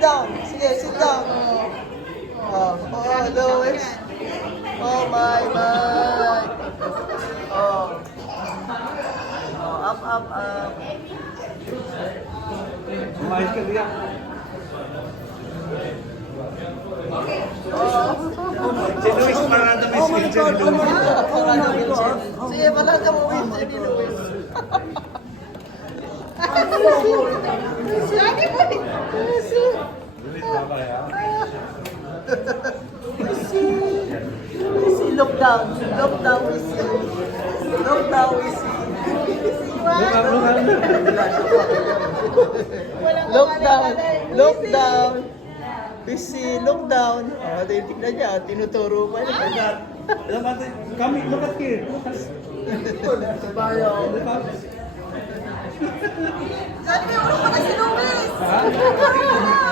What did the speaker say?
down. Sige, sit down. Oh, Louis. Oh, my. Oh. Oh, up. Kumain ka diyan. Si Luis, parang may schedule ni Luis. Sige, parang mo wheelchair ni Louis. Luis, babay ha. Look down, we see. Look down. We see, look down. Oh, tignan niya, tinuturo pa niya. Kami, look at here. Sabayo. Sabi, ulo ka na si Luis! Ha?